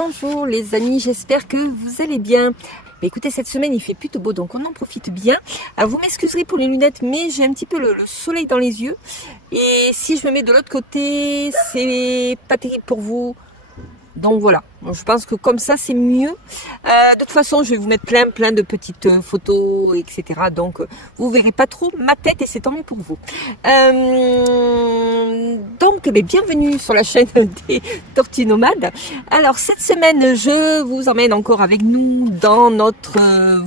Bonjour les amis, j'espère que vous allez bien. Écoutez, cette semaine il fait plutôt beau, donc on en profite bien. Alors, vous m'excuserez pour les lunettes, mais j'ai un petit peu le soleil dans les yeux. Et si je me mets de l'autre côté, c'est pas terrible pour vous. Donc voilà, je pense que comme ça c'est mieux. De toute façon, je vais vous mettre plein de petites photos, etc. Donc vous verrez pas trop ma tête et c'est tant mieux pour vous. Donc bienvenue sur la chaîne des Tortues Nomades. Alors cette semaine, je vous emmène encore avec nous dans notre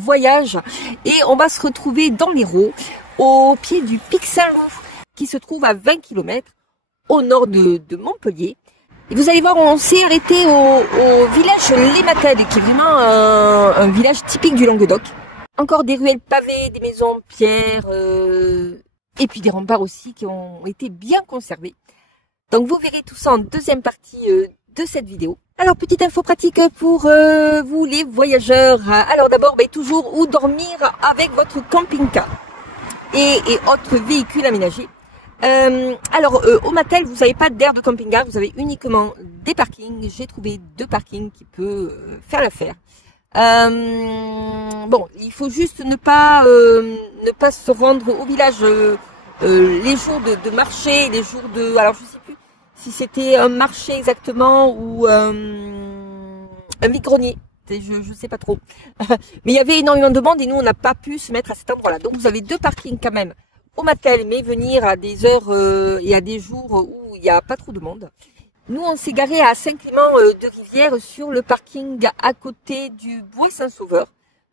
voyage et on va se retrouver dans l'Hérault, au pied du Pic Saint-Loup, qui se trouve à 20 km au nord de Montpellier. Et vous allez voir, on s'est arrêté au village Les Matades, qui est vraiment un village typique du Languedoc. Encore des ruelles pavées, des maisons en pierre, et puis des remparts aussi qui ont été bien conservés. Donc vous verrez tout ça en deuxième partie de cette vidéo. Alors petite info pratique pour vous les voyageurs. Alors d'abord, toujours où dormir avec votre camping-car et autres véhicules aménagés. Au Mattel, vous n'avez pas d'aire de camping-car, vous avez uniquement des parkings. J'ai trouvé 2 parkings qui peuvent faire l'affaire. Il faut juste ne pas se rendre au village les jours de marché, les jours de... Alors je sais plus si c'était un marché exactement ou un vide-grenier. Je sais pas trop. Mais il y avait énormément de monde et nous on n'a pas pu se mettre à cet endroit-là. Donc vous avez 2 parkings quand même au Mattel, mais venir à des heures et à des jours où il n'y a pas trop de monde. Nous, on s'est garé à Saint-Clément-de-Rivière sur le parking à côté du Bois Saint-Sauveur.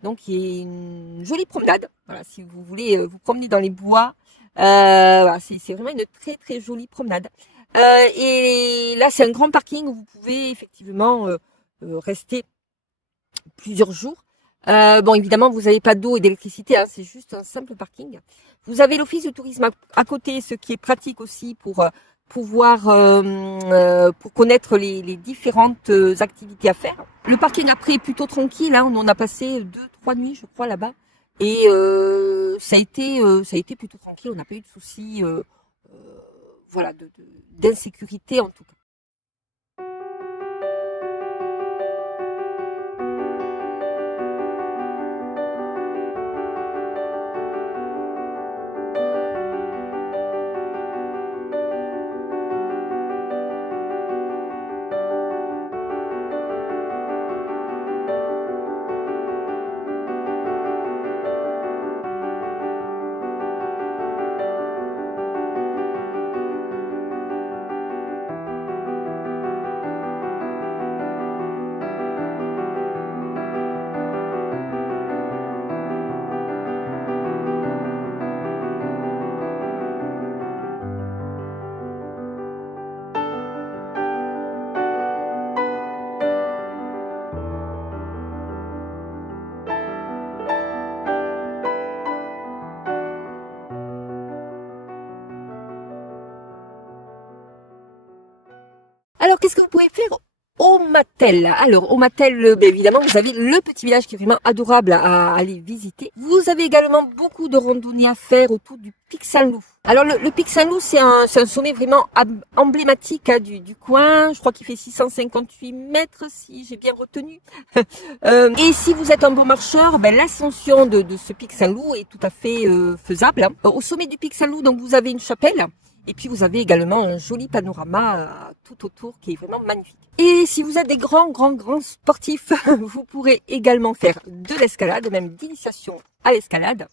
Donc, il y a une jolie promenade. Voilà, si vous voulez vous promener dans les bois, c'est vraiment une très jolie promenade. Et là, c'est un grand parking où vous pouvez effectivement rester plusieurs jours. Évidemment, vous n'avez pas d'eau et d'électricité, c'est juste un simple parking. Vous avez l'office de tourisme à côté, ce qui est pratique aussi pour pouvoir pour connaître les différentes activités à faire. Le parking après est plutôt tranquille, on a passé 2-3 nuits, je crois, là-bas, et ça a été plutôt tranquille. On n'a pas eu de soucis, d'insécurité en tout cas. Alors, qu'est-ce que vous pouvez faire au Mattel? Alors, au Mattel, évidemment, vous avez le petit village qui est vraiment adorable à aller visiter. Vous avez également beaucoup de randonnées à faire autour du Pic Saint-Loup. Alors, le Pic Saint-Loup, c'est un sommet vraiment emblématique du coin. Je crois qu'il fait 658 mètres, si j'ai bien retenu. Et si vous êtes un bon marcheur, l'ascension de ce Pic Saint-Loup est tout à fait faisable. Au sommet du Pic Saint-Loup, donc, vous avez une chapelle. Et puis vous avez également un joli panorama tout autour qui est vraiment magnifique. Et si vous êtes des grands sportifs, vous pourrez également faire de l'escalade, même d'initiation à l'escalade,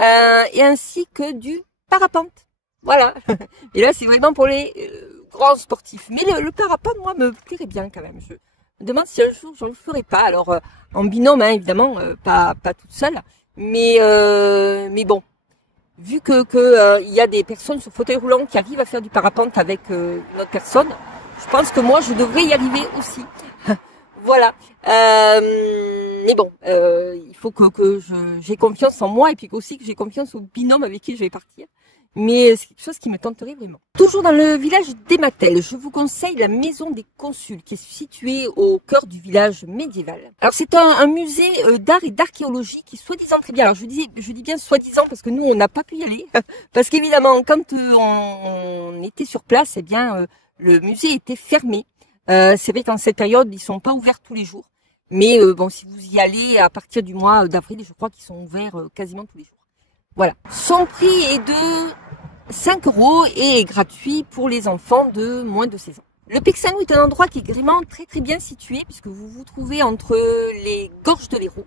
et ainsi que du parapente. Voilà. Et là, c'est vraiment pour les grands sportifs. Mais le parapente, moi, me plairait bien quand même. Je me demande si un jour je le ferai pas. Alors en binôme, évidemment, pas toute seule. Mais bon. Vu que il y a des personnes sur fauteuil roulant qui arrivent à faire du parapente avec une autre personne, je pense que moi je devrais y arriver aussi. Voilà. Mais bon, il faut que j'ai confiance en moi et puis aussi que j'ai confiance au binôme avec qui je vais partir. Mais c'est quelque chose qui me tenterait vraiment. Toujours dans le village des Mattel, je vous conseille la maison des consuls qui est située au cœur du village médiéval. Alors c'est un musée d'art et d'archéologie qui est soi-disant très bien. Alors je dis bien soi-disant parce que nous on n'a pas pu y aller. Parce qu'évidemment quand on était sur place, le musée était fermé. C'est vrai qu'en cette période, ils sont pas ouverts tous les jours. Mais bon, si vous y allez à partir du mois d'avril, je crois qu'ils sont ouverts quasiment tous les jours. Voilà. Son prix est de 5 euros et est gratuit pour les enfants de moins de 16 ans. Le Pic Saint-Loup est un endroit qui est vraiment très très bien situé puisque vous vous trouvez entre les gorges de l'Hérault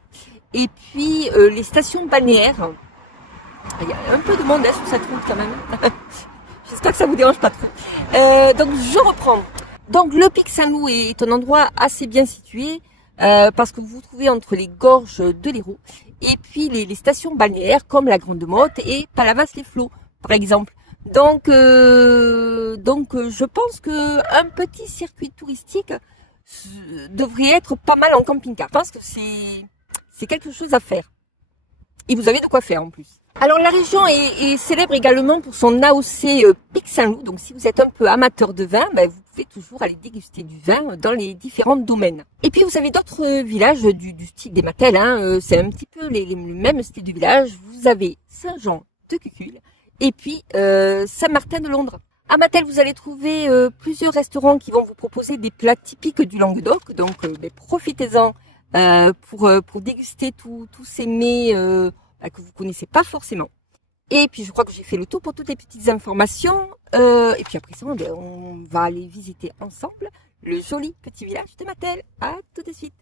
et puis les stations balnéaires. Il y a un peu de monde sur cette route quand même. J'espère que ça vous dérange pas trop. Donc je reprends. Donc le Pic Saint-Loup est un endroit assez bien situé parce que vous vous trouvez entre les gorges de l'Hérault et puis les stations balnéaires comme la Grande Motte et Palavas-les-Flots par exemple. Donc je pense que un petit circuit touristique devrait être pas mal en camping-car. Je pense que c'est quelque chose à faire. Et vous avez de quoi faire en plus. Alors la région est célèbre également pour son AOC Pic Saint-Loup. Donc si vous êtes un peu amateur de vin, vous pouvez toujours aller déguster du vin dans les différents domaines. Et puis vous avez d'autres villages du style des Matels. C'est un petit peu les mêmes styles de village. Vous avez Saint-Jean de Cucul et puis Saint-Martin de Londres. À Mattel, vous allez trouver plusieurs restaurants qui vont vous proposer des plats typiques du Languedoc. Donc profitez-en pour déguster tous ces mets que vous connaissez pas forcément. Et puis je crois que j'ai fait le tour pour toutes les petites informations. Et puis après ça, on va aller visiter ensemble le joli petit village de Mattel. À tout de suite.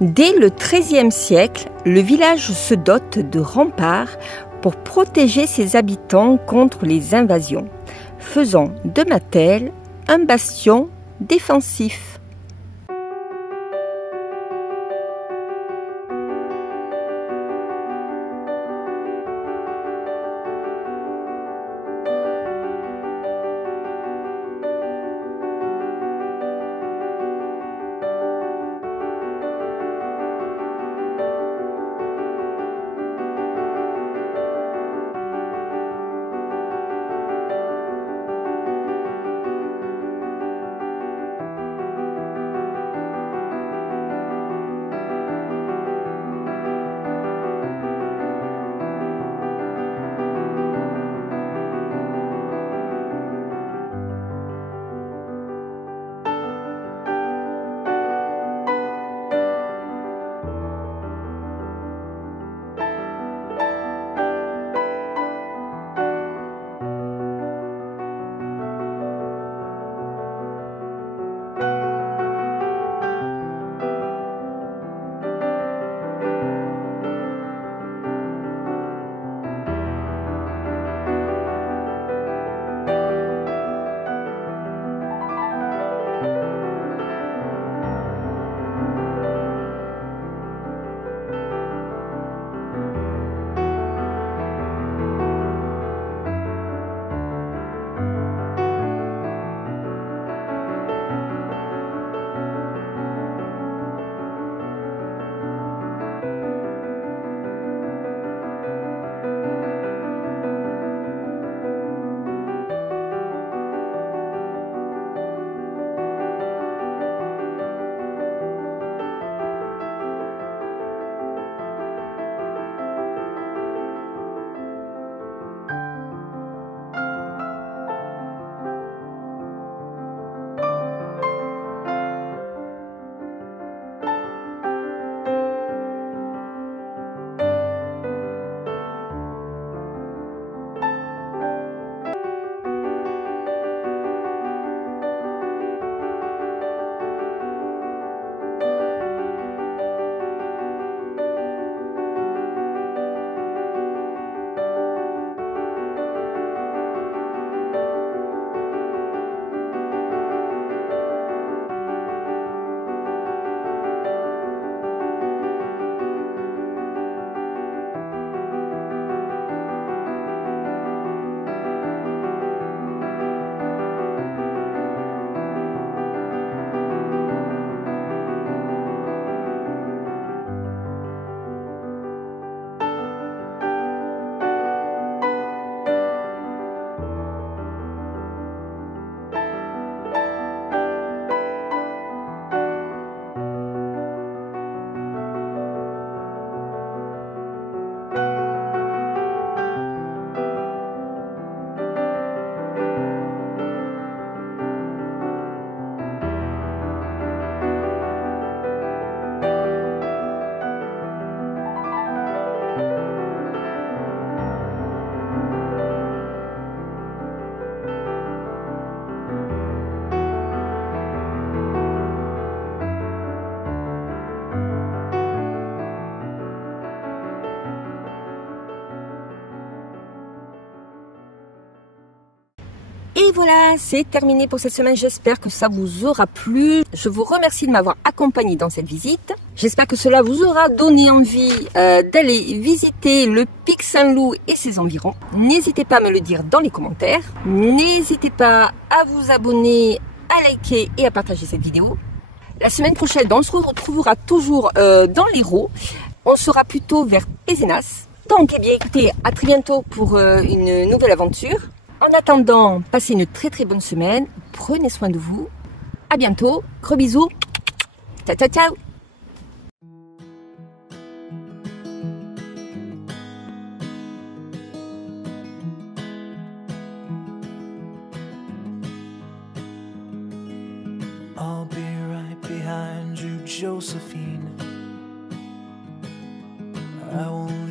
Dès le XIIIe siècle, le village se dote de remparts pour protéger ses habitants contre les invasions, faisant de Mattel un bastion défensif. voilà, c'est terminé pour cette semaine. J'espère que ça vous aura plu. Je vous remercie de m'avoir accompagné dans cette visite. J'espère que cela vous aura donné envie d'aller visiter le Pic Saint-Loup et ses environs. N'hésitez pas à me le dire dans les commentaires. N'hésitez pas à vous abonner, à liker et à partager cette vidéo. La semaine prochaine, on se retrouvera toujours dans l'Hérault. On sera plutôt vers Pézenas. Donc, eh bien, écoutez, à très bientôt pour une nouvelle aventure. En attendant, passez une très très bonne semaine. Prenez soin de vous. À bientôt. Gros bisous. Ciao, ciao, ciao. I'll be right behind you, Josephine. I won't